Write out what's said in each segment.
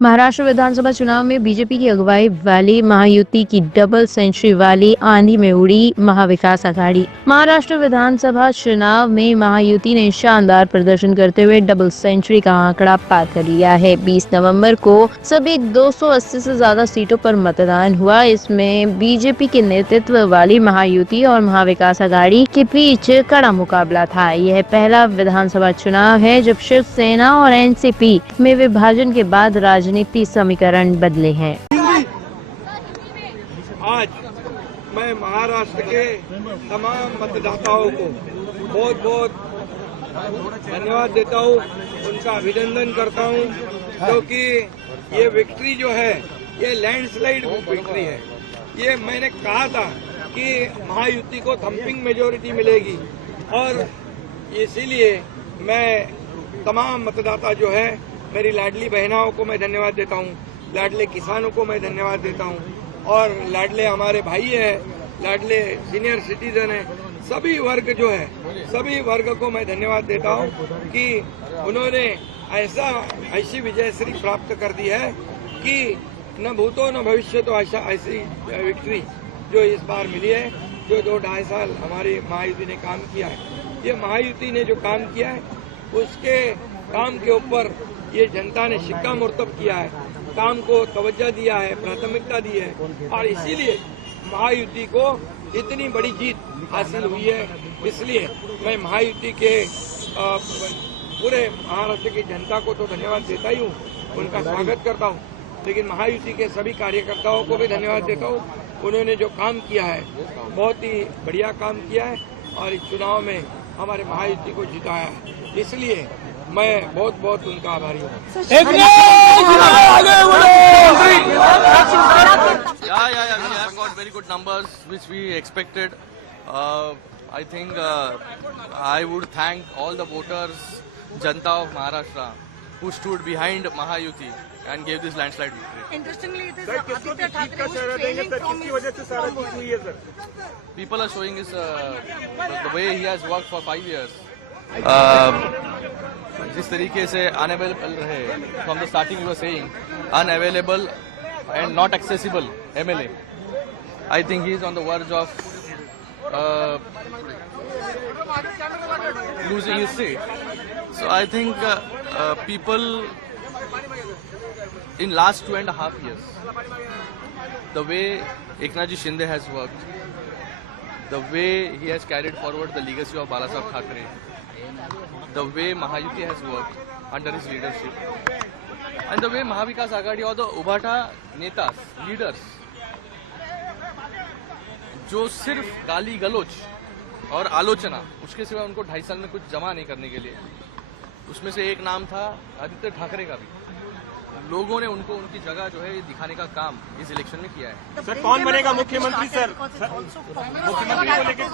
महाराष्ट्र विधानसभा चुनाव में बीजेपी की अगुवाई वाली महायुति की डबल सेंचुरी वाली आंधी में उड़ी महाविकास आघाड़ी। महाराष्ट्र विधानसभा चुनाव में महायुति ने शानदार प्रदर्शन करते हुए डबल सेंचुरी का आंकड़ा पार कर लिया है। 20 नवंबर को सभी 280 से ज्यादा सीटों पर मतदान हुआ। इसमें बीजेपी के नेतृत्व वाली महायुति और महाविकास आघाड़ी के बीच कड़ा मुकाबला था। यह पहला विधानसभा चुनाव है जब शिवसेना और एनसीपी में विभाजन के बाद राजनीति समीकरण बदले हैं। आज मैं महाराष्ट्र के तमाम मतदाताओं को बहुत बहुत धन्यवाद देता हूँ, उनका अभिनंदन करता हूँ, क्योंकि ये विक्ट्री जो है ये लैंडस्लाइड विक्ट्री है। ये मैंने कहा था कि महायुति को थम्पिंग मेजोरिटी मिलेगी और इसीलिए मैं तमाम मतदाता जो है, मेरी लाडली बहनाओं को मैं धन्यवाद देता हूँ, लाडले किसानों को मैं धन्यवाद देता हूँ और लाडले हमारे भाई हैं, लाडले सीनियर सिटीजन हैं, सभी वर्ग जो है, सभी वर्ग को मैं धन्यवाद देता हूँ कि उन्होंने ऐसी विजयश्री प्राप्त कर दी है कि न भूतो न भविष्य तो ऐसी विक्ट्री जो इस बार मिली है, जो 2-2.5 साल हमारी महायुति ने काम किया है। ये महायुति ने जो काम किया है उसके काम के ऊपर ये जनता ने शिक्कामोर्तब किया है, काम को तवज्जो दिया है, प्राथमिकता दी है और इसीलिए महायुति को इतनी बड़ी जीत हासिल हुई है। इसलिए मैं महायुति के पूरे महाराष्ट्र की जनता को तो धन्यवाद देता ही हूँ, उनका स्वागत करता हूँ, लेकिन महायुति के सभी कार्यकर्ताओं को भी धन्यवाद देता हूँ। उन्होंने जो काम किया है बहुत ही बढ़िया काम किया है और इस चुनाव में हमारे महायुति को जिताया है, इसलिए मैं बहुत बहुत उनका आभारी हूँ। Yeah, we have got very good numbers which we expected. I think I would thank all the voters, Janta of Maharashtra, who stood behind Mahayuti and gave this landslide victory. Interestingly, it is Aditya Thackeray who is trailing from his People are showing his the way he has worked for 5 years. जिस तरीके से unavailable रहे, from the starting you were saying unavailable and not accessible MLA, I think he is on the verge of losing his seat. So I think people in last 2.5 years, the way Eknath Shinde has worked, the way he has carried forward the legacy of Balasaheb Thackeray, the way Mahayuti has worked under his leadership, and the way Mahavikas Aghadi or the Ubhata netas, leaders, जो सिर्फ गाली गलोच और आलोचना, उसके सिवा उनको 2.5 साल में कुछ जमा नहीं करने के लिए, उसमें से एक नाम था आदित्य ठाकरे का भी। लोगों ने उनको उनकी जगह जो है दिखाने का काम इस इलेक्शन में किया है। सर कौन बनेगा मुख्यमंत्री? सर मुख्यमंत्री को लेकर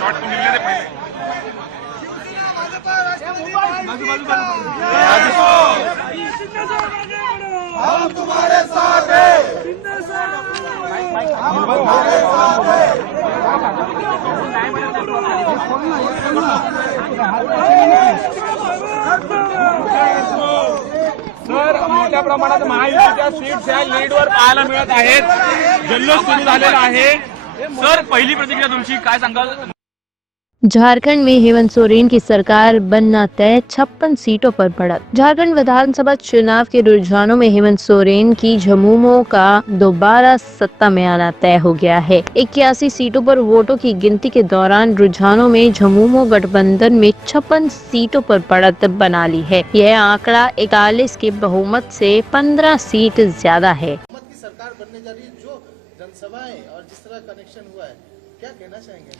शॉट को मिलने दे पहले। हम तुम्हारे साथ हैं, हम तुम्हारे साथ हैं। सर मोठ्या प्रमाणात महायुतीच्या सीट्स या लीडवर पाहायला मिळत आहेत, जल्लोष सुरू झालेला आहे। सर पहिली प्रतिक्रिया तुमची काय सांगाल? झारखंड में हेमंत सोरेन की सरकार बनना तय, 56 सीटों पर बढ़त। झारखंड विधानसभा चुनाव के रुझानों में हेमंत सोरेन की झमुमो का दोबारा सत्ता में आना तय हो गया है। 81 सीटों पर वोटों की गिनती के दौरान रुझानों में झमुमो गठबंधन में 56 सीटों पर बढ़त बना ली है। यह आंकड़ा 41 के बहुमत से 15 सीट ज्यादा है। की सरकार बनने जा रही है, जो जनसभाएं और जिस तरह कनेक्शन हुआ है, क्या कहना चाहेंगे?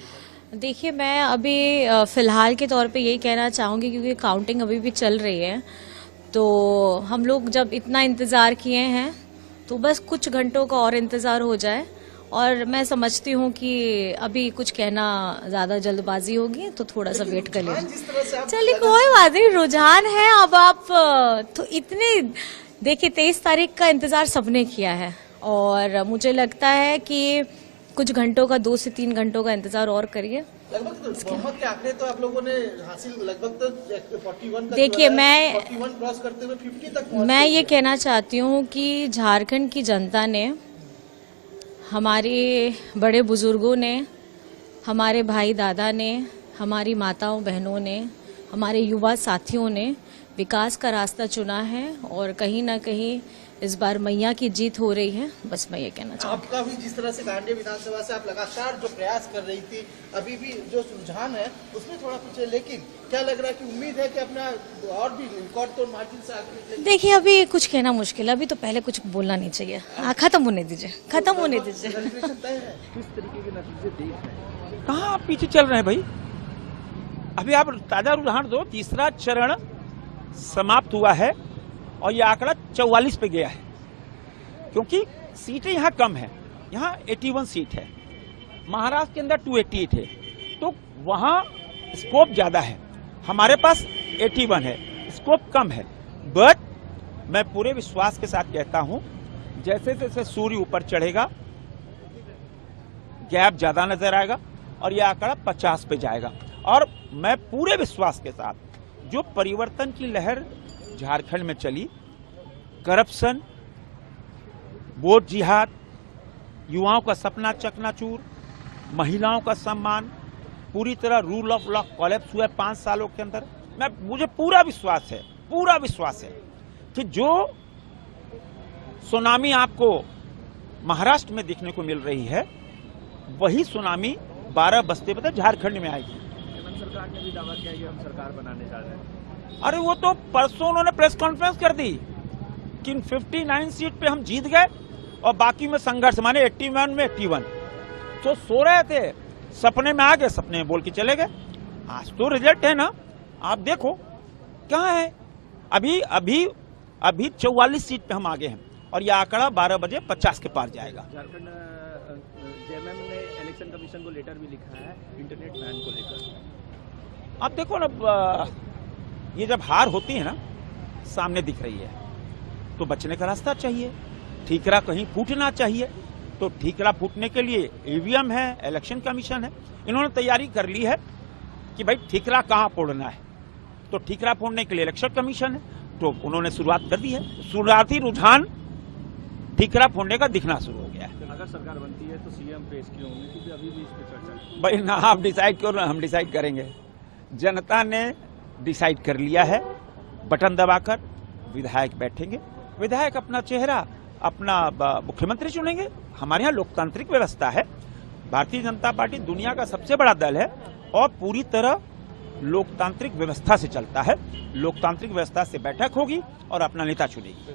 देखिए, मैं अभी फ़िलहाल के तौर पे यही कहना चाहूँगी, क्योंकि काउंटिंग अभी भी चल रही है, तो हम लोग जब इतना इंतज़ार किए हैं तो बस कुछ घंटों का और इंतज़ार हो जाए और मैं समझती हूँ कि अभी कुछ कहना ज़्यादा जल्दबाजी होगी, तो थोड़ा सा वेट कर लीजिए। जिस तरह से आप चलिए कोई बात नहीं, रुझान है। अब आप तो इतने देखिए 23 तारीख का इंतज़ार सबने किया है, और मुझे लगता है कि कुछ घंटों का, 2 से 3 घंटों का इंतज़ार और करिए। लगभग तो बहुमत के आंकड़े तो आप लोगों ने हासिल लगभग तो 41 तक देखिए, जो है, मैं 41 क्रॉस करते हुए 50 तक पहुंच मैं गए ये हैं। कहना चाहती हूँ कि झारखंड की जनता ने, हमारे बड़े बुजुर्गों ने, हमारे भाई दादा ने, हमारी माताओं बहनों ने, हमारे युवा साथियों ने विकास का रास्ता चुना है, और कहीं ना कहीं इस बार मैया की जीत हो रही है। बस मैं ये कहना चाहूँगी। आपका भी जिस तरह से कांडी विधानसभा से आप लगातार जो प्रयास कर रही थी, अभी भी जो रुझान है उसमें थोड़ा पीछे, लेकिन क्या लग रहा है कि उम्मीद है कि अपना और भी रिकॉर्ड तोड़ मार्जिन से आगे निकलेंगे? देखिए, अभी कुछ कहना मुश्किल है, अभी तो पहले कुछ बोलना नहीं चाहिए। खत्म होने दीजिए, खत्म होने दीजिए। सेलिब्रेशन तय है। कहाँ आप पीछे चल रहे हैं भाई? अभी आप ताजा रुझान दो। तीसरा चरण समाप्त हुआ है और ये आंकड़ा 44 पे गया है, क्योंकि सीटें यहाँ कम है। यहाँ 81 सीट है, महाराष्ट्र के अंदर 288 है, तो वहाँ स्कोप ज्यादा है। हमारे पास 81 है, स्कोप कम है। बट मैं पूरे विश्वास के साथ कहता हूँ, जैसे जैसे सूर्य ऊपर चढ़ेगा गैप ज्यादा नजर आएगा और यह आंकड़ा 50 पे जाएगा। और मैं पूरे विश्वास के साथ, जो परिवर्तन की लहर झारखंड में चली, करप्शन, वोट जिहाद, युवाओं का सपना चकनाचूर, महिलाओं का सम्मान, पूरी तरह रूल ऑफ लॉ कोलैप्स हुआ है 5 सालों के अंदर। मुझे पूरा विश्वास है कि जो सुनामी आपको महाराष्ट्र में देखने को मिल रही है, वही सुनामी 12 बस्ते पर झारखंड में आएगी। सरकार ने भी दावा किया कि हम सरकार बनाने जा रहे हैं। अरे वो तो परसों उन्होंने प्रेस कॉन्फ्रेंस कर दी कि 59 सीट पे हम जीत गए और बाकी में संघर्ष, माने 81 में 81। तो सो रहे थे, सपने में आ गए, सपने में बोल के चले गए। आज तो रिजल्ट है ना, आप देखो क्या है। अभी 44 सीट पे हम आगे हैं और यह आंकड़ा 12 बजे 50 के पार जाएगा। झारखंड जेएमएम ने इलेक्शन कमीशन को लेटर भी लिखा है इंटरनेट बैन को लेकर। आप देखो ना, ये जब हार होती है ना, सामने दिख रही है, तो बचने का रास्ता चाहिए। ठीकरा कहीं फूटना चाहिए, तो ठीकरा फूटने के लिए ईवीएम है, इलेक्शन कमीशन है। इन्होंने तैयारी कर ली है कि भाई ठीकरा कहाँ फोड़ना है, तो ठीकरा फोड़ने के लिए इलेक्शन कमीशन है, तो उन्होंने शुरुआत कर दी है। शुरुआती रुझान ठीकरा फोड़ने का दिखना शुरू हो गया है। अगर सरकार बनती है तो सीएम पेश क्यों होंगे, क्योंकि अभी भी इस पर चर्चा है। भाई ना आप डिसाइड करो ना हम डिसाइड करेंगे। जनता ने डिसाइड कर लिया है, बटन दबाकर विधायक बैठेंगे, विधायक अपना चेहरा, अपना मुख्यमंत्री चुनेंगे। हमारे यहाँ लोकतांत्रिक व्यवस्था है। भारतीय जनता पार्टी दुनिया का सबसे बड़ा दल है और पूरी तरह लोकतांत्रिक व्यवस्था से चलता है। लोकतांत्रिक व्यवस्था से बैठक होगी और अपना नेता चुनेगी।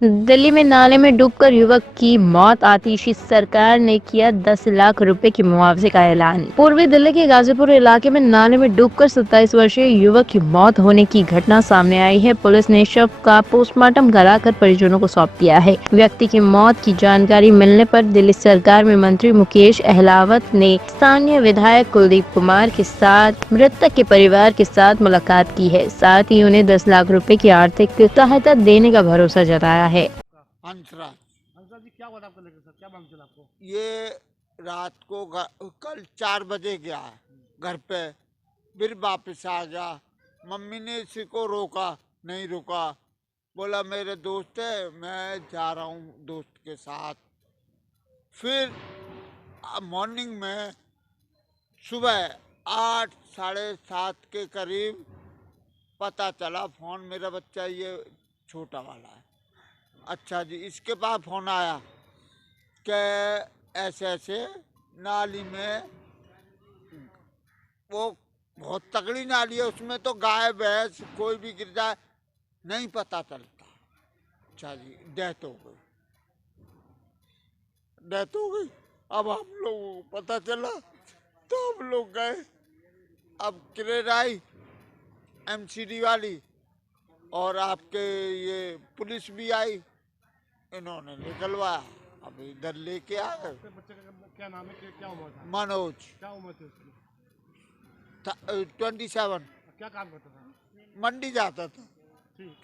दिल्ली में नाले में डूबकर युवक की मौत, आतिशी सरकार ने किया 10 लाख रुपए की मुआवजे का ऐलान। पूर्वी दिल्ली के गाजीपुर इलाके में नाले में डूबकर 27 वर्षीय युवक की मौत होने की घटना सामने आई है। पुलिस ने शव का पोस्टमार्टम कराकर परिजनों को सौंप दिया है। व्यक्ति की मौत की जानकारी मिलने पर दिल्ली सरकार में मंत्री मुकेश अहलावत ने स्थानीय विधायक कुलदीप कुमार के साथ मृतक के परिवार के साथ मुलाकात की है। साथ ही उन्हें 10 लाख रुपए की आर्थिक सहायता देने का भरोसा जताया है। अंशराज जी, क्या हुआ था आपको लेकर सर, क्या मांग चला आपको? ये रात को कल 4 बजे गया है घर पे, फिर वापस आ गया। मम्मी ने इसी को रोका, नहीं रुका, बोला मेरे दोस्त है, मैं जा रहा हूँ दोस्त के साथ। फिर मॉर्निंग में सुबह 8 साढ़े 7 के करीब पता चला, फोन, मेरा बच्चा ये छोटा वाला है, अच्छा जी, इसके पास फोन आया कि ऐसे ऐसे नाली में, वो बहुत तगड़ी नाली है, उसमें तो गाय भैंस कोई भी गिर जाए नहीं पता चलता। अच्छा जी, डेथ हो गई। अब हम लोगों को पता चला तो हम लोग गए। अब क्रेन आई एमसीडी वाली और आपके ये पुलिस भी आई, इन्होंने निकलवाया। अब इधर लेके आ गए। बच्चे का क्या नाम है, क्या उम्र था? मनोज क्या उम्र थी उसकी? 27 क्या काम करता था? मंडी जाता था। ठीक।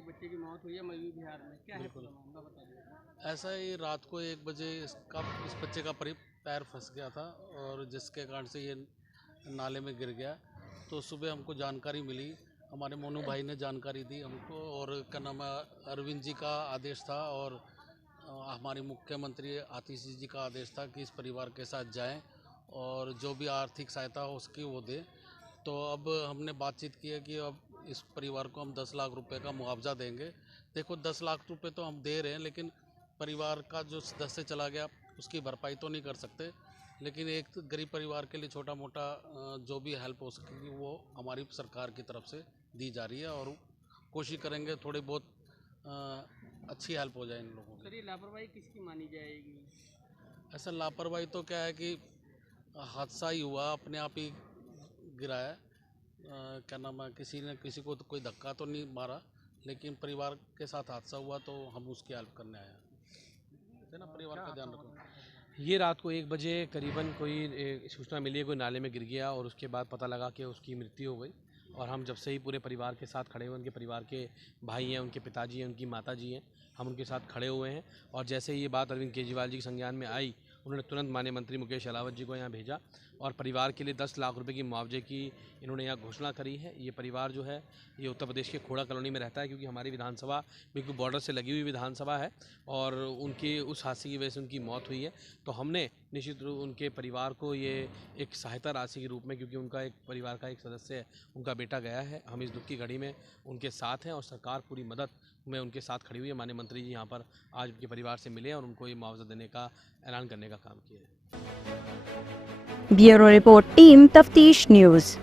बच्चे की मौत हुई है मयूर बिहार में, क्या है पूरा मामला बता दीजिए। ऐसा ही रात को 1 बजे इस बच्चे का पैर फंस गया था और जिसके कारण से ये नाले में गिर गया। तो सुबह हमको जानकारी मिली, हमारे मोनू भाई ने जानकारी दी हमको, और क्या नाम है, अरविंद जी का आदेश था और हमारे मुख्यमंत्री आतिश जी का आदेश था कि इस परिवार के साथ जाएं और जो भी आर्थिक सहायता हो उसकी वो दें। तो अब हमने बातचीत की है कि अब इस परिवार को हम 10 लाख रुपए का मुआवजा देंगे। देखो 10 लाख रुपए तो हम दे रहे हैं, लेकिन परिवार का जो सदस्य से चला गया उसकी भरपाई तो नहीं कर सकते, लेकिन एक गरीब परिवार के लिए छोटा मोटा जो भी हेल्प हो सकेगी वो हमारी सरकार की तरफ से दी जा रही है और कोशिश करेंगे थोड़ी बहुत अच्छी हेल्प हो जाए इन लोगों की। सर ये लापरवाही किसकी मानी जाएगी? ऐसा लापरवाही तो क्या है कि हादसा ही हुआ, अपने आप ही गिरा है। क्या नाम है, किसी ने किसी को तो कोई धक्का तो नहीं मारा, लेकिन परिवार के साथ हादसा हुआ तो हम उसकी हेल्प करने आए हैं, है ना, परिवार का ध्यान रखो। ये रात को 1 बजे करीबन कोई सूचना मिली है, कोई नाले में गिर गया और उसके बाद पता लगा कि उसकी मृत्यु हो गई। और हम जब से ही पूरे परिवार के साथ खड़े हुए, उनके परिवार के भाई हैं, उनके पिताजी हैं, उनकी माताजी हैं, हम उनके साथ खड़े हुए हैं। और जैसे ही ये बात अरविंद केजरीवाल जी के संज्ञान में आई, उन्होंने तुरंत माननीय मंत्री मुकेश अलावत जी को यहाँ भेजा और परिवार के लिए 10 लाख रुपए की मुआवजे की इन्होंने यहाँ घोषणा करी है। ये परिवार जो है ये उत्तर प्रदेश के खोड़ा कॉलोनी में रहता है, क्योंकि हमारी विधानसभा बिल्कुल बॉर्डर से लगी हुई विधानसभा है और उनकी उस हादसे की वजह से उनकी मौत हुई है। तो हमने निश्चित रूप उनके परिवार को ये एक सहायता राशि के रूप में, क्योंकि उनका एक परिवार का एक सदस्य है, उनका बेटा गया है, हम इस दुख की घड़ी में उनके साथ हैं और सरकार पूरी मदद में उनके साथ खड़ी हुई है। माननीय मंत्री जी यहाँ पर आज उनके परिवार से मिले और उनको ये मुआवजा देने का ऐलान करने का काम किया है। ब्यूरो रिपोर्ट, टीम तफ्तीश न्यूज़।